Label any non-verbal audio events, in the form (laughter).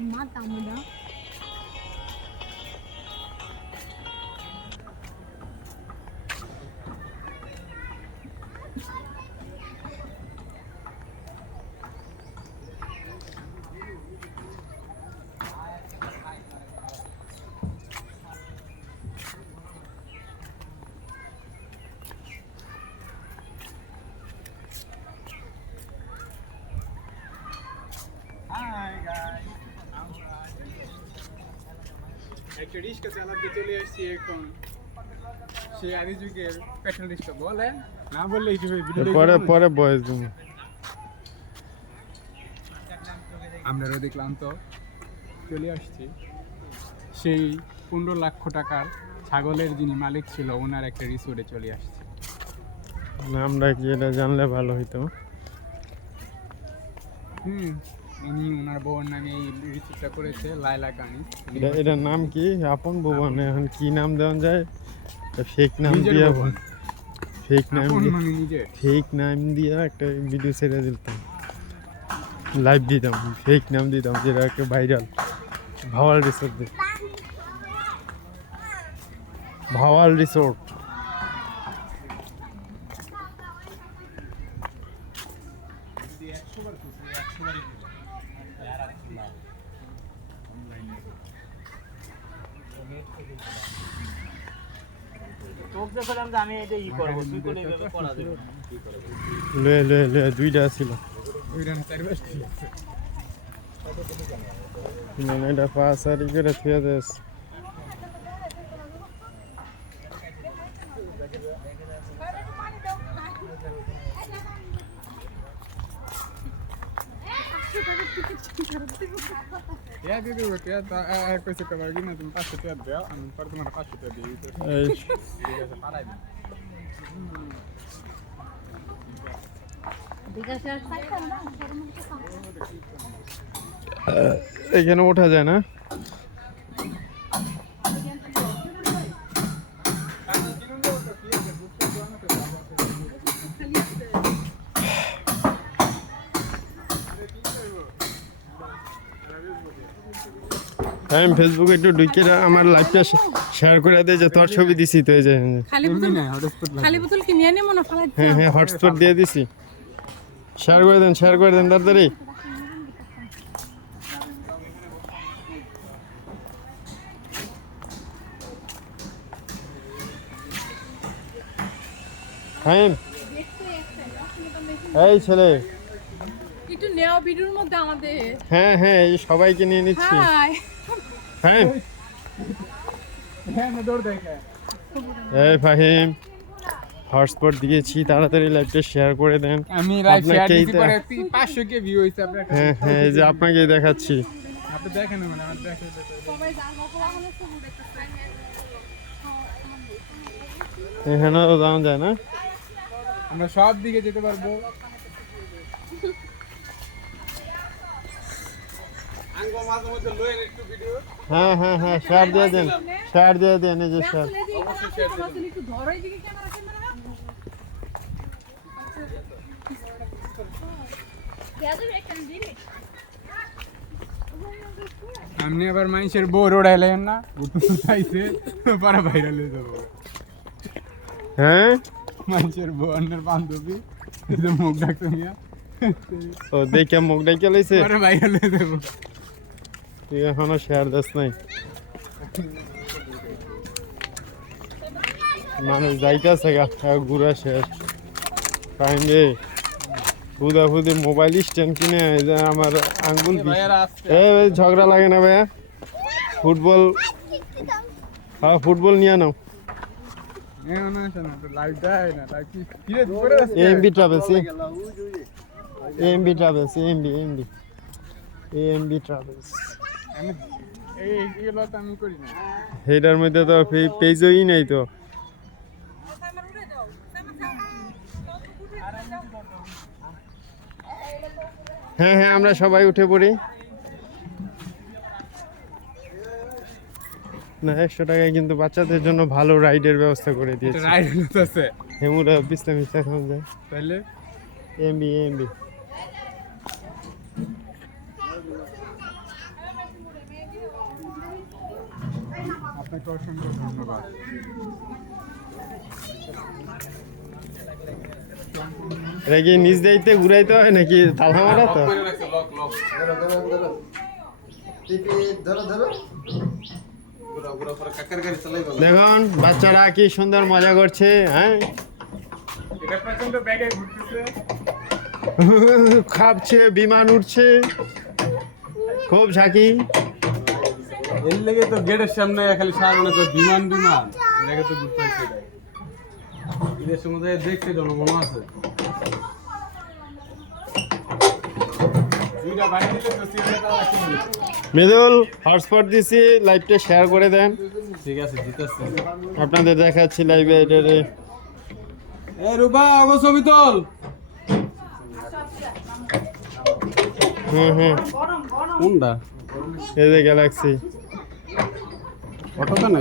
맞다, 아무나. একটা রিক্সা চালাতে চলে আসছি এখন। সে আদি যুগের পেট্রোল রিক্সা। বলে না বললে পরে পরে বয়স দেবো। আমরাও দেখলাম তো চলে আসছি। সেই পনেরো লক্ষ টাকার ছাগলের যিনি মালিক ছিল ওনার একটা রিসোর্টে চলে আসছে। আমরা কি এটা জানলে ভালো হইতো? হুম। ইনি ওনার বউর নামে এই রিসোর্টটা করেছে লাইলা কানি। এটা এটার নাম কি? আপন ভুবন এখন কি নাম দেওয়া যায়? ফেক নাম দিয়া। ফেক নাম দিয়ে মানে ফেক নাম দিয়া একটা ভিডিও ছেড়ে দিতাম। লাইভ দিতাম ফেক নাম দিতাম যেটা একটা viral Bhawal resort Bhawal resort তোকে দেখলাম যে আমি এটা ই করব তুই করলে এইভাবে করা যাবে না। লয়ে লয়ে লয়ে দুইটা ছিল। না মানে এটা পাঁচ আর ই করে থুয়ে ইয়া দিয়ে দেবো টিয়া তা আর কইছে কবার কিনা তুমি পাঁচশো টিয়া দাও আমি পরে তোমার পাঁচশো টিয়া দিয়ে দিতে এই ঠিক আছে পাঠাই দিন বিকাশে আর থাকতাম না ঘরের মধ্যে থাকতাম। এখানে ওঠা যায় না আমি ফেসবুকে একটু ঢুকে আমার লাইফটা শেয়ার করে দেয় যে তোর ছবি দিছি তো এই যে। খালি বোতল হটস্পট কিনে আনি মনে হ্যাঁ হ্যাঁ হটস্পট দিয়ে দিছি। শেয়ার করে দেন শেয়ার করে দেন তাড়াতাড়ি। এই ছেলে। একটু নেওয়া ভিডিওর মধ্যে আমাদের। হ্যাঁ হ্যাঁ এই সবাইকে নিয়ে নিচ্ছি। হাই। ফাহিম হ্যাঁ দেখে এই ফাহিম হটস্পট দিয়েছি তাড়াতাড়ি লাইভটা শেয়ার করে দেন। আমি লাইভ শেয়ার আপনাকেই দিতে তো- পারে 500 কে ভিউ হইছে আপনার কাছে। হ্যাঁ হ্যাঁ এই যে আপনাকেই দেখাচ্ছি। আপনি দেখেন মানে দেখে সবাই মকলা হলে এখানেও যাওয়া যায় না? আমরা সব দিকে যেতে পারব। হ্যাঁ হ্যাঁ হ্যাঁ শেয়ার দিয়ে দেন শেয়ার দিয়ে দেন এই যে শেয়ার আসলে যে অবশ্যই একটু ধরো এইদিকে ক্যামেরা ক্যামেরা আপনি আবার মানুষের বোর ওড়াইলেন না? পাইছে পারা ভাইরাল হয়ে যাব। হ্যাঁ? মানুষের বউ অন্যের বান্ধবী। এই যে মুখ ডাকতে নিয়ে ও দেখে মুখ ডেকে লাইছে? পরে ভাইরাল হয়ে যাব। তুই এখনও শেয়ার দিস নাই। মানুষ যাইতেছে গা ঘুরা শেষ। টাইম রে ফুদা ফুদি মোবাইল স্ট্যান্ড কিনে আমার আঙ্গুল এ ঝগড়া লাগে না ভাইয়া? ফুটবল হ্যাঁ ফুটবল নিয়ে নাও। MB travels MB travels MB MB. MB travels আমি এই তো আমি করি না। সেইটার মধ্যে তো পেজই নাই তো। হ্যাঁ হ্যাঁ আমরা সবাই উঠে পড়ি। না একশো টাকায় কিন্তু বাচ্চাদের জন্য ভালো রাইডের ব্যবস্থা করে দিয়েছে। রাইড আছে। হেমুরা মিস্তার খাওয়া যায়। তাহলে এমবি এমবি। আপনাকে অসংখ্য ধন্যবাদ। এটা কি নিজ দায়িত্বে ঘুরাইতে হয় নাকি তালা মারা তো? দেখুন বাচ্চারা কি সুন্দর মজা করছে হ্যাঁ? খাপছে (laughs) বিমান উঠছে খুব ঝাঁকি এর লেগে তো গেটের সামনে খালি সার মনে করে বিমান বিমান। এটাকে তো ঘুরতে এটাই ঈদের সময় দেখছে তো মনে আছে। দুইটা বাড়ি দিলে তো সিগারেট হটস্পট দিছি লাইভটা শেয়ার করে দেন। ঠিক আছে জিতেছে আপনাদের দেখাচ্ছি লাইভে এটা এ রূপা আগো ছবি তোল। হুম হুম। কোনটা? এই যে গ্যালাক্সি অটোতে নাই